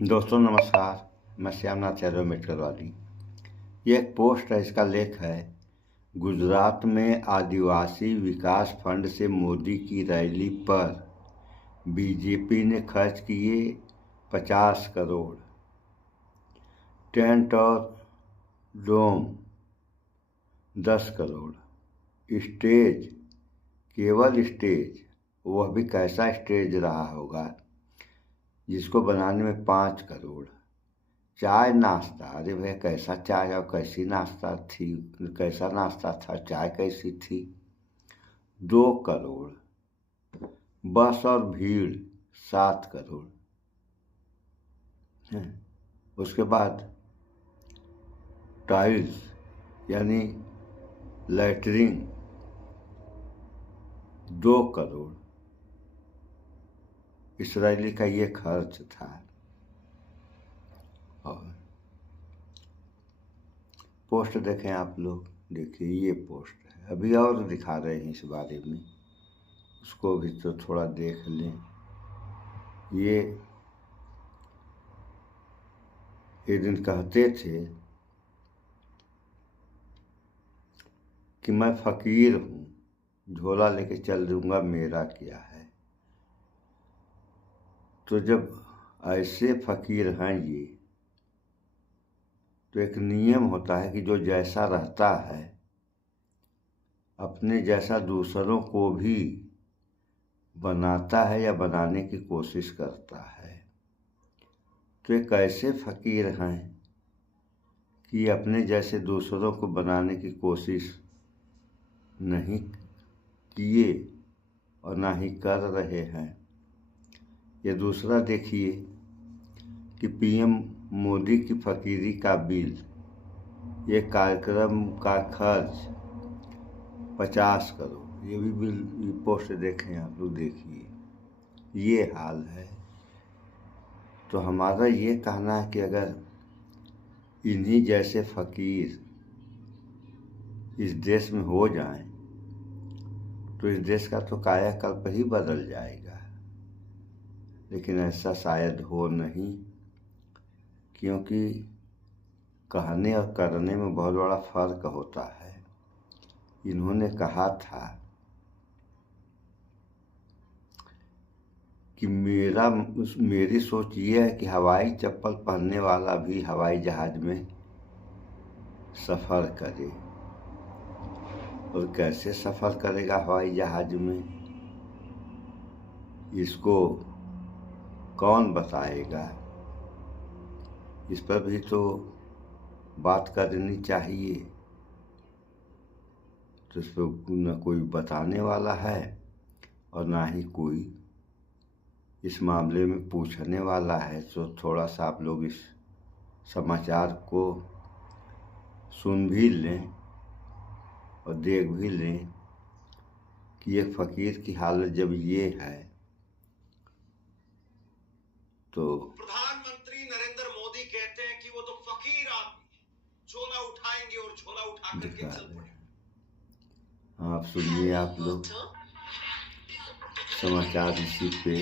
दोस्तों नमस्कार। मैं श्यामनाथ यादव मेटकल वाली। ये एक पोस्ट है, इसका लेख है गुजरात में आदिवासी विकास फंड से मोदी की रैली पर बीजेपी ने खर्च किए 50 करोड़। टेंट और डोम 10 करोड़। स्टेज, केवल स्टेज, वह भी कैसा स्टेज रहा होगा, जिसको बनाने में 5 करोड़। चाय नाश्ता, अरे भैया कैसा चाय और कैसी नाश्ता थी, कैसा नाश्ता था, चाय कैसी थी। 2 करोड़। बस और भीड़ 7 करोड़। उसके बाद टाइल्स यानी लैटरिन 2 करोड़। इस रैली का ये खर्च था। और पोस्ट देखें आप लोग, देखिए ये पोस्ट है, अभी और दिखा रहे हैं इस बारे में, उसको भी तो थोड़ा देख लें। ये एक दिन कहते थे कि मैं फकीर हूँ, झोला लेके चल दूंगा, मेरा क्या है। तो जब ऐसे फकीर हैं ये, तो एक नियम होता है कि जो जैसा रहता है अपने जैसा दूसरों को भी बनाता है या बनाने की कोशिश करता है। तो एक ऐसे फकीर हैं कि अपने जैसे दूसरों को बनाने की कोशिश नहीं किए और ना ही कर रहे हैं। ये दूसरा देखिए कि पीएम मोदी की फकीरी का बिल, ये कार्यक्रम का खर्च 50 करोड़। ये भी बिल पोस्ट देखें आप लोग, देखिए ये हाल है। तो हमारा ये कहना है कि अगर इन्हीं जैसे फकीर इस देश में हो जाएं तो इस देश का तो कायाकल्प ही बदल जाएगा। लेकिन ऐसा शायद हो नहीं, क्योंकि कहने और करने में बहुत बड़ा फर्क होता है। इन्होंने कहा था कि मेरी सोच ये है कि हवाई चप्पल पहनने वाला भी हवाई जहाज में सफ़र करे। और कैसे सफ़र करेगा हवाई जहाज में, इसको कौन बताएगा। इस पर भी तो बात करनी चाहिए। तो इस पर न कोई बताने वाला है और ना ही कोई इस मामले में पूछने वाला है। तो थोड़ा सा आप लोग इस समाचार को सुन भी लें और देख भी लें कि एक फकीर की हालत जब ये है तो प्रधानमंत्री नरेंद्र मोदी कहते हैं कि वो तो फकीर आदमी, झोला उठाएंगे और झोला उठा करके चल पड़े। हाँ, आप सुनिए, आप लोग समाचार इसी पे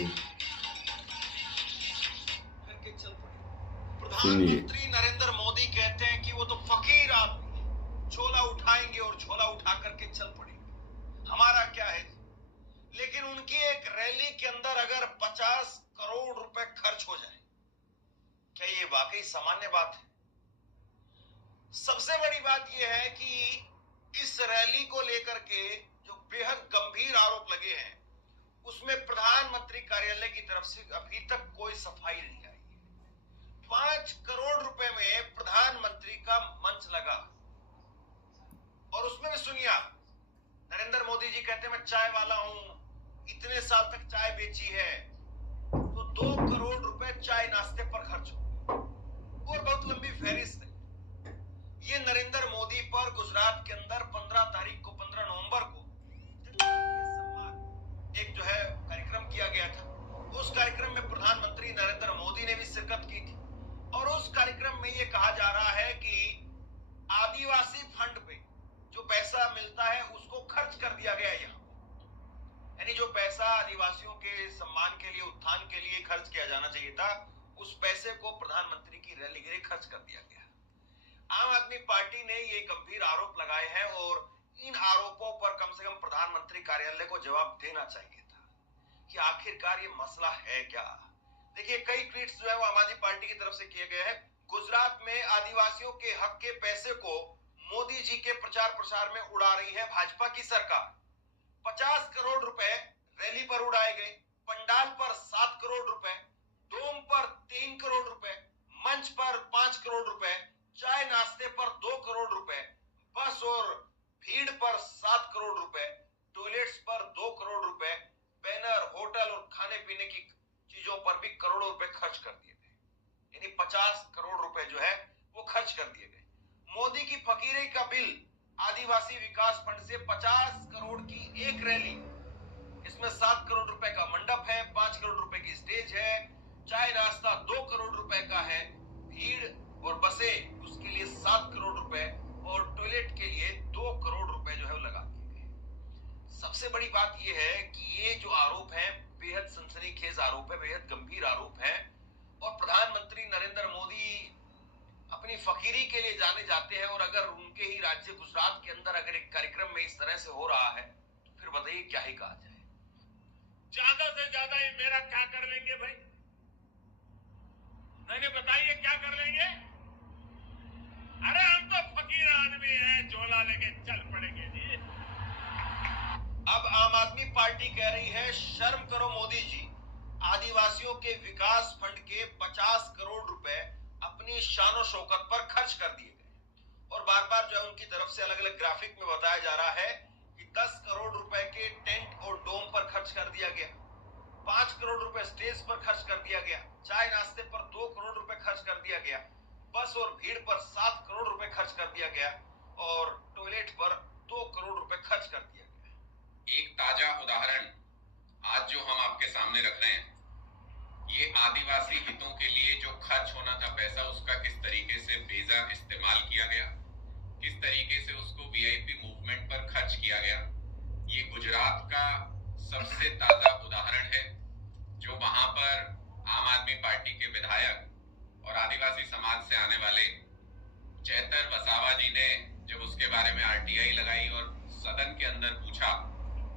प्रधानमंत्री नरेंद्र मोदी कहते हैं कि वो तो फकीर आदमी, झोला उठाएंगे और झोला उठा करके चल पड़ेंगे, हमारा क्या है। लेकिन उनकी एक रैली के अंदर अगर 50 करोड़ रुपए खर्च हो जाए, क्या ये वाकई सामान्य बात है? सबसे बड़ी बात यह है कि इस रैली को लेकर के जो बेहद गंभीर आरोप लगे हैं, उसमें प्रधानमंत्री कार्यालय की तरफ से अभी तक कोई सफाई नहीं आई है। 5 करोड़ रुपए में प्रधानमंत्री का मंच लगा और उसमें भी सुनिए आप, नरेंद्र मोदी जी कहते हैं मैं चाय वाला हूं, इतने साल तक चाय बेची है, तो 2 करोड़ रुपए चाय नाश्ते पर खर्च हो और बहुत लंबी फहरिस्त है। ये नरेंद्र मोदी पर गुजरात के अंदर 15 नवंबर को एक जो है कार्यक्रम किया गया था। उस कार्यक्रम में प्रधानमंत्री नरेंद्र मोदी ने भी शिरकत की थी और उस कार्यक्रम में ये कहा जा रहा है कि आदिवासी फंड पे जो पैसा मिलता है उसको खर्च कर दिया गया यहाँ, यानी जो पैसा आदिवासियों के सम्मान के लिए, उत्थान के लिए खर्च किया जाना चाहिए था, उस पैसे को प्रधानमंत्री की रैली के लिए खर्च कर दिया गया। आम आदमी पार्टी ने ये गंभीर आरोप लगाए हैं और इन आरोपों पर कम से कम प्रधानमंत्री कार्यालय को जवाब देना चाहिए था कि आखिरकार ये मसला है क्या। देखिए, कई ट्वीट्स जो है वो आम आदमी पार्टी की तरफ से किए गए हैं। गुजरात में आदिवासियों के हक के पैसे को मोदी जी के प्रचार प्रसार में उड़ा रही है भाजपा की सरकार। 50 करोड़ रुपए रैली पर उड़ाए गए, पंडाल पर 7 करोड़ रुपए, डोम पर 3 करोड़ रुपए, मंच पर 5 करोड़ रुपए, चाय नाश्ते पर 2 करोड़ रुपए, बस और भीड़ पर 7 करोड़ रुपए, टॉयलेट्स पर 2 करोड़ रुपए, बैनर, होटल और खाने पीने की चीजों पर भी करोड़ों रुपए खर्च कर दिए गए। यानी 50 करोड़ रुपए जो है वो खर्च कर दिए गए। मोदी की फकीरी का बिल आदिवासी विकास फंड से 50 करोड़ की एक रैली, इसमें 7 करोड़ रुपए का मंडप है, 5 करोड़ रुपए की स्टेज है, चाय नाश्ता 2 करोड़ रुपए का है, भीड़ और बसें उसके लिए 7 करोड़ रुपए और टॉयलेट के लिए 2 करोड़ रुपए जो है वो लगा दिए गए। सबसे बड़ी बात यह है कि ये जो आरोप है बेहद सनसनीखेज आरोप है, बेहद गंभीर आरोप है और प्रधानमंत्री नरेंद्र मोदी अपनी फकीरी के लिए जाने जाते हैं और अगर उनके ही राज्य गुजरात के अंदर अगर एक कार्यक्रम में इस तरह से हो रहा है तो फिर बताइए क्या ही कहा जाए। ज्यादा से ज्यादा ये मेरा क्या कर लेंगे भाई? नहीं बताइए क्या कर लेंगे? अरे हम तो फकीर आदमी हैं, झोला लेके चल पड़ेंगे जी। अब आम आदमी पार्टी कह रही है शर्म करो मोदी जी, आदिवासियों के विकास फंड के 50 करोड़ रुपए अपनी शानो शौकत पर खर्च कर दिए गए और बार बार जो है उनकी तरफ से अलग अलग ग्राफिक में बताया जा रहा है कि 10 करोड़ रुपए के टेंट और डोम पर खर्च कर दिया गया, 5 करोड़ रुपए स्टेज पर खर्च कर दिया गया, चाय नाश्ते पर 2 करोड़ रुपए खर्च कर दिया गया, बस और भीड़ पर 7 करोड़ रुपए खर्च कर दिया गया और टॉयलेट पर 2 करोड़ रुपए खर्च कर दिया गया। एक ताजा उदाहरण आज जो हम आपके सामने रख रहे हैं, ये आदिवासी हितों के लिए जो खर्च होना था पैसा, उसका किस तरीके से बेजा इस्तेमाल किया गया, किस तरीके से उसको वीआईपी मूवमेंट पर खर्च किया गया। ये गुजरात का सबसे ताजा उदाहरण है जो वहां पर आम आदमी पार्टी के विधायक और आदिवासी समाज से आने वाले चैतर वसावा जी ने जब उसके बारे में आरटीआई लगाई और सदन के अंदर पूछा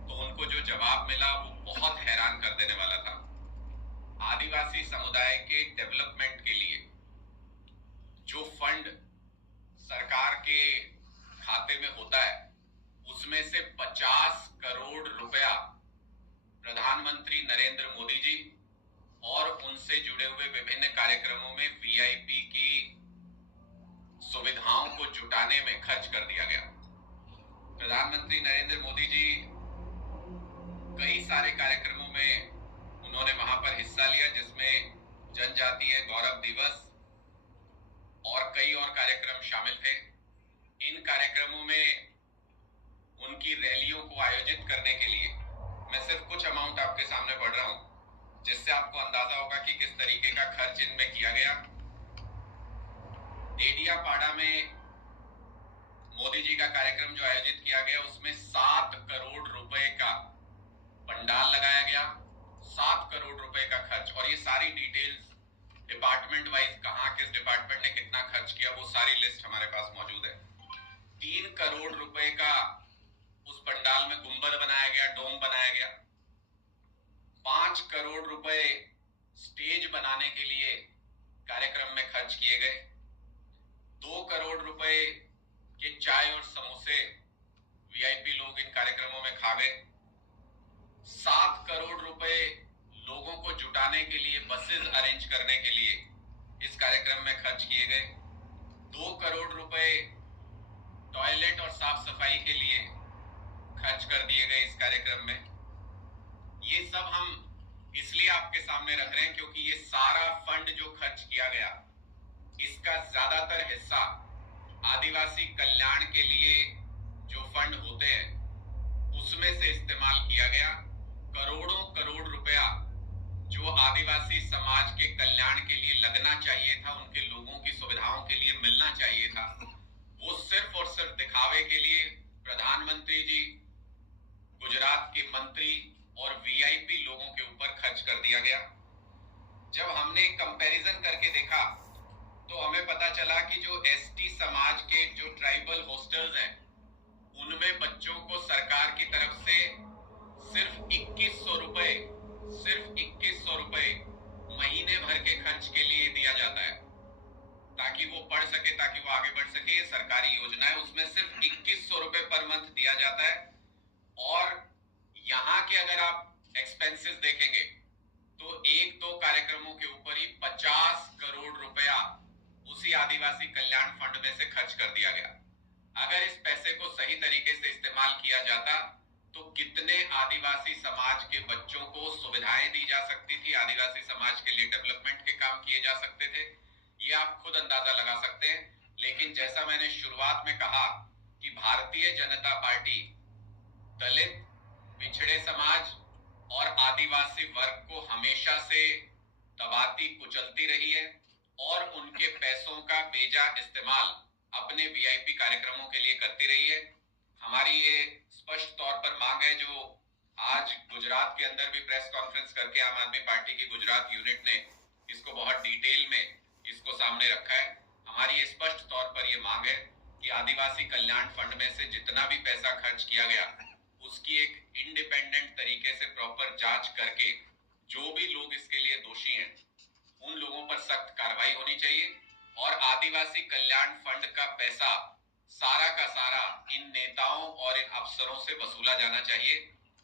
तो उनको जो जवाब मिला वो बहुत हैरान कर देने वाला था। आदिवासी समुदाय के डेवलपमेंट के लिए जो फंड सरकार के खाते में होता है उसमें से 50 करोड़ रुपया प्रधानमंत्री नरेंद्र मोदी जी और उनसे जुड़े हुए विभिन्न कार्यक्रमों में वीआईपी की सुविधाओं को जुटाने में खर्च कर दिया गया। प्रधानमंत्री नरेंद्र मोदी जी कई सारे कार्यक्रमों में उन्होंने वहां पर हिस्सा लिया जिसमें जनजातीय गौरव दिवस और कई और कार्यक्रम शामिल थे। इन कार्यक्रमों में उनकी रैलियों को आयोजित करने के लिए मैं सिर्फ कुछ अमाउंट आपके सामने पढ़ रहा हूं जिससे आपको अंदाजा होगा कि किस तरीके का खर्च इनमें किया गया। डेडियापाड़ा में मोदी जी का कार्यक्रम जो आयोजित किया गया उसमें 7 करोड़ रुपए का पंडाल लगाया गया, 7 करोड़ रुपए का खर्च। और ये सारी डिटेल्स डिपार्टमेंट वाइज कहां किस डिपार्टमेंट ने कितना खर्च किया वो सारी लिस्ट हमारे पास मौजूद है। 3 करोड़ रुपए का उस पंडाल में गुंबद बनाया गया, डोम बनाया गया। 5 करोड़ रुपए स्टेज बनाने के लिए कार्यक्रम में खर्च किए गए। 2 करोड़ रुपए के चाय और समोसे वीआईपी लोग इन कार्यक्रमों में खा गए। 7 करोड़ रुपए लोगों को जुटाने के लिए बसेस अरेंज करने के लिए इस कार्यक्रम में खर्च किए गए। 2 करोड़ रुपए टॉयलेट और साफ सफाई के लिए खर्च कर दिए गए इस कार्यक्रम में। ये सब हम इसलिए आपके सामने रख रहे हैं क्योंकि ये सारा फंड जो खर्च किया गया इसका ज्यादातर हिस्सा आदिवासी कल्याण के लिए जो फंड होते हैं उसमें से इस्तेमाल किया गया। करोड़ों करोड़ रुपया जो आदिवासी समाज के कल्याण के लिए लगना चाहिए था, उनके लोगों की सुविधाओं के लिए मिलना चाहिए था, वो सिर्फ और सिर्फ दिखावे के लिए प्रधानमंत्री जी, गुजरात के मंत्री और वीआईपी लोगों के ऊपर खर्च कर दिया गया। जब हमने कंपैरिजन करके देखा तो हमें पता चला कि जो एसटी समाज के जो ट्राइबल हॉस्टल्स हैं उनमें बच्चों को सरकार की तरफ से सिर्फ 2100 रुपए महीने भर के खर्च के लिए दिया जाता है ताकि वो पढ़ सके, ताकि वो आगे बढ़ सके। ये सरकारी योजना है, उसमें सिर्फ 2100 रुपए पर मंथ दिया जाता है। और यहाँ के अगर आप एक्सपेंसेस देखेंगे तो 1-2 कार्यक्रमों के ऊपर ही 50 करोड़ रुपया उसी आदिवासी कल्याण फंड में से खर्च कर दिया गया। अगर इस पैसे को सही तरीके से इस्तेमाल किया जाता तो कितने आदिवासी समाज के बच्चों को सुविधाएं दी जा सकती थी, आदिवासी समाज के लिए डेवलपमेंट के काम किए जा सकते थे, ये आप खुद अंदाजा लगा सकते हैं। लेकिन जैसा मैंने शुरुआत में कहा कि भारतीय जनता पार्टी दलित, पिछड़े समाज और आदिवासी वर्ग को हमेशा से दबाती कुचलती रही है और उनके पैसों का बेजा इस्तेमाल अपने वीआईपी कार्यक्रमों के लिए करती रही है। हमारी ये स्पष्ट तौर पर मांग है, जो आज गुजरात के अंदर भी प्रेस कॉन्फ्रेंस करके आम आदमी पार्टी की गुजरात यूनिट ने इसको बहुत डिटेल में इसको सामने रखा है। हमारी ये स्पष्ट तौर पर ये मांग है कि आदिवासी कल्याण फंड में से जितना भी पैसा खर्च किया गया उसकी एक इंडिपेंडेंट तरीके से प्रॉपर जांच करके जो भी लोग इसके लिए दोषी हैं उन लोगों पर सख्त कार्रवाई होनी चाहिए और आदिवासी कल्याण फंड का पैसा सारा का सारा इन नेताओं और इन अफसरों से वसूला जाना चाहिए।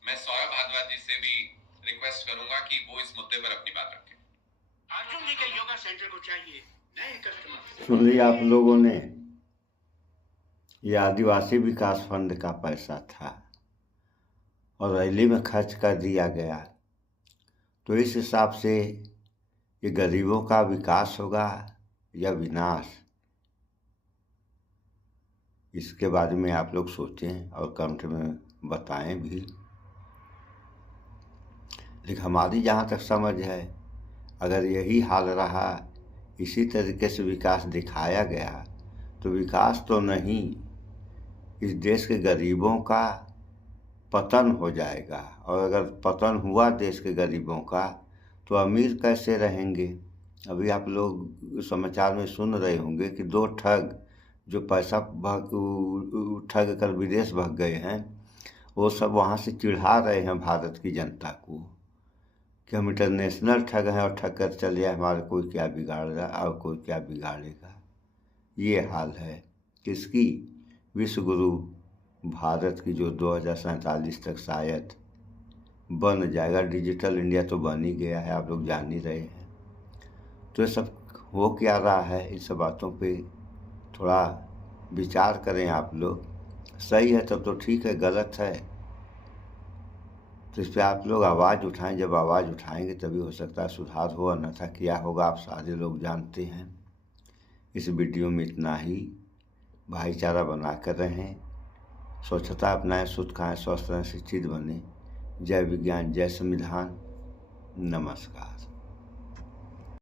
मैं सौरभ भारद्वाज जी से भी रिक्वेस्ट करूंगा कि वो इस मुद्दे पर अपनी बात रखें। अर्जुन जी के योगा सेंटर को चाहिए नए कस्टमर। सुन लिया आप लोगों ने, ये आदिवासी विकास फंड का पैसा था और रैली में खर्च कर दिया गया, तो इस हिसाब से ये गरीबों का विकास होगा या विनाश, इसके बारे में आप लोग सोचें और कमेंट में बताएं भी। लेकिन हमारी जहाँ तक समझ है, अगर यही हाल रहा, इसी तरीके से विकास दिखाया गया, तो विकास तो नहीं, इस देश के गरीबों का पतन हो जाएगा। और अगर पतन हुआ देश के गरीबों का, तो अमीर कैसे रहेंगे। अभी आप लोग समाचार में सुन रहे होंगे कि 2 ठग जो पैसा ठग कर विदेश भाग गए हैं, वो सब वहाँ से चिढ़ा रहे हैं भारत की जनता को कि हम इंटरनेशनल ठग हैं और ठग कर चले आए, हमारे कोई क्या बिगाड़ रहा और कोई क्या बिगाड़ेगा। ये हाल है किसकी, विश्व गुरु भारत की, जो 2047 तक शायद बन जाएगा। डिजिटल इंडिया तो बन ही गया है, आप लोग जान ही रहे हैं। तो ये सब हो क्या रहा है, इन सब बातों पे थोड़ा विचार करें आप लोग। सही है तब तो ठीक है, गलत है तो इस पर आप लोग आवाज़ उठाएं। जब आवाज़ उठाएंगे तभी हो सकता है सुधार हो, अन्यथा क्या होगा आप सारे लोग जानते हैं। इस वीडियो में इतना ही। भाईचारा बनाकर रहें, स्वच्छता अपनाएं, शुद्ध खाएं, स्वस्थ रहें, शिक्षित बने। जय विज्ञान, जय संविधान। नमस्कार।